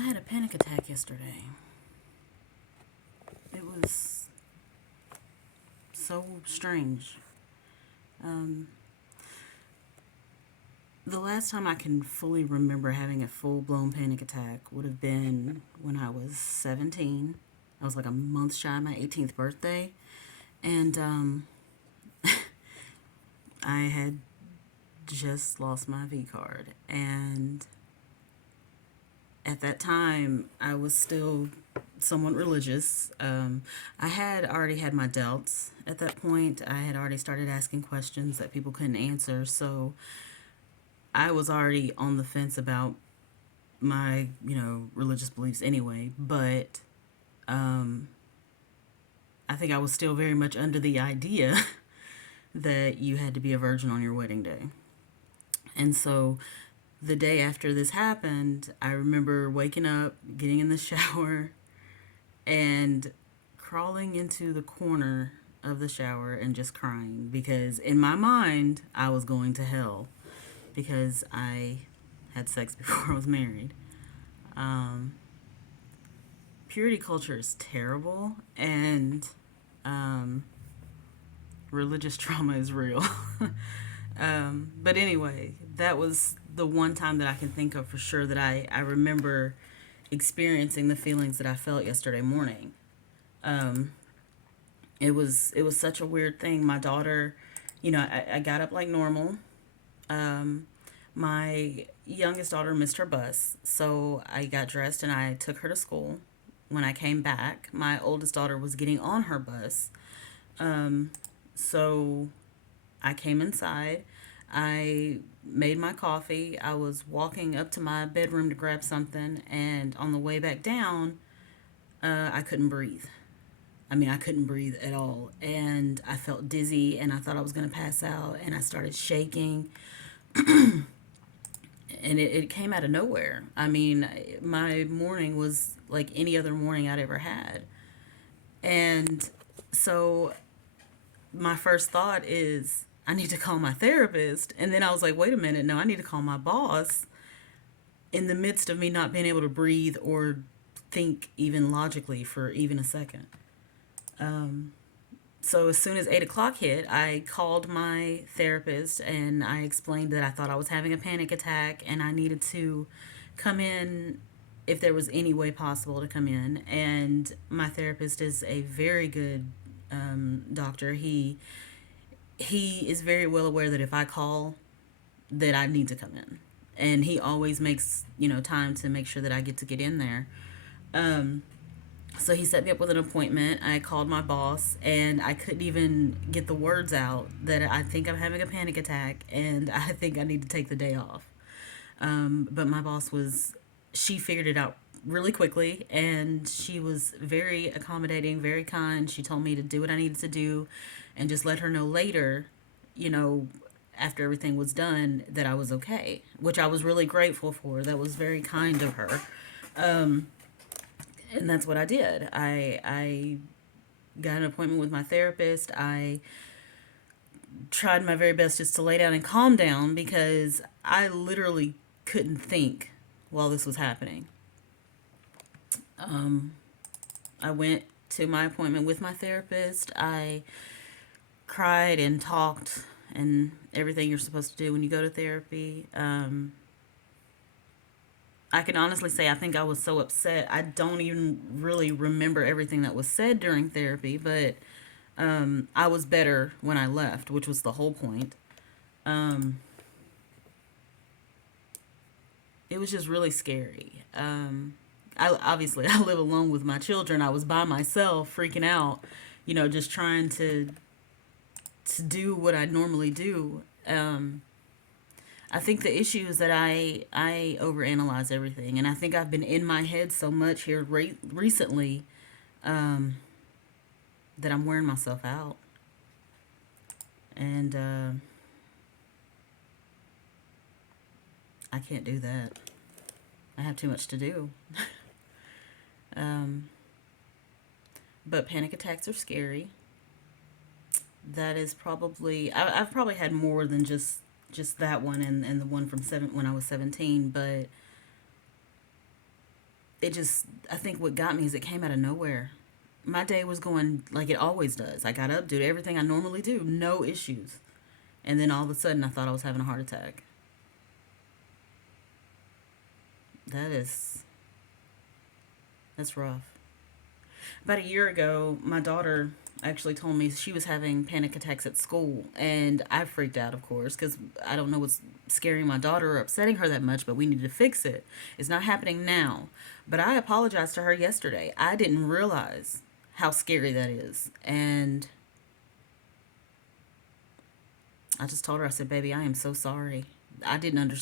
I had a panic attack yesterday. It was so strange. Um, the last time I can fully remember having a full blown panic attack would have been when I was 17. I was like a month shy of my 18th birthday. And I had just lost my V card. And at that time, I was still somewhat religious. I had already had my doubts at that point. I had already started asking questions that people couldn't answer. So I was already on the fence about my, religious beliefs anyway. But um, I think I was still very much under the idea that you had to be a virgin on your wedding day. And so the day after this happened, I remember waking up, getting in the shower, and crawling into the corner of the shower and just crying because in my mind, I was going to hell because I had sex before I was married. Um, Purity culture is terrible, and um, religious trauma is real. But anyway, that was the one time that I can think of for sure that I remember experiencing the feelings that I felt yesterday morning. Um, it was such a weird thing. My daughter, I got up like normal. Um, my youngest daughter missed her bus, so I got dressed and I took her to school. When I came back, my oldest daughter was getting on her bus. Um, so I came inside. I made my coffee. I was walking up to my bedroom to grab something, and on the way back down, I couldn't breathe. I mean, I couldn't breathe at all. And I felt dizzy, and I thought I was going to pass out, and I started shaking. And it came out of nowhere. I mean, my morning was like any other morning I'd ever had. And so my first thought is, I need to call my therapist. And then I was like, wait a minute, no, I need to call my boss in the midst of me not being able to breathe or think even logically for even a second. Um, so as soon as 8 o'clock hit, I called my therapist and I explained that I thought I was having a panic attack and I needed to come in if there was any way possible to come in. And my therapist is a very good doctor. He is very well aware that if I call, that I need to come in, and he always makes time to make sure that I get to get in there. Um, so he set me up with an appointment. I called my boss, and I couldn't even get the words out that I think I'm having a panic attack, and I think I need to take the day off. But my boss was, she figured it out really quickly, and she was very accommodating, very kind. She told me to do what I needed to do and just let her know later, you know, after everything was done, that I was okay, which I was really grateful for. That was very kind of her. Um, and that's what I did. I got an appointment with my therapist. I tried my very best just to lay down and calm down because I literally couldn't think while this was happening. Um, I went to my appointment with my therapist. I cried and talked and everything you're supposed to do when you go to therapy. I can honestly say I think I was so upset. I don't even really remember everything that was said during therapy, but I was better when I left, which was the whole point. Um, it was just really scary. I obviously I live alone with my children. I was by myself, freaking out, just trying to do what I normally do. I think the issue is that I overanalyze everything, and I think I've been in my head so much here recently um, that I'm wearing myself out, and I can't do that. I have too much to do. Um, but panic attacks are scary. That is probably I've probably had more than just that one and the one from seven when I was 17. But it just, I think what got me is it came out of nowhere. My day was going like it always does. I got up, did everything I normally do, no issues. And then all of a sudden, I thought I was having a heart attack. That is, that's rough. About a year ago, my daughter actually told me she was having panic attacks at school, and I freaked out, of course, because I don't know what's scaring my daughter or upsetting her that much, but we need to fix it. It's not happening now. But I apologized to her yesterday. I didn't realize how scary that is. And I just told her, I said, baby, I am so sorry. I didn't understand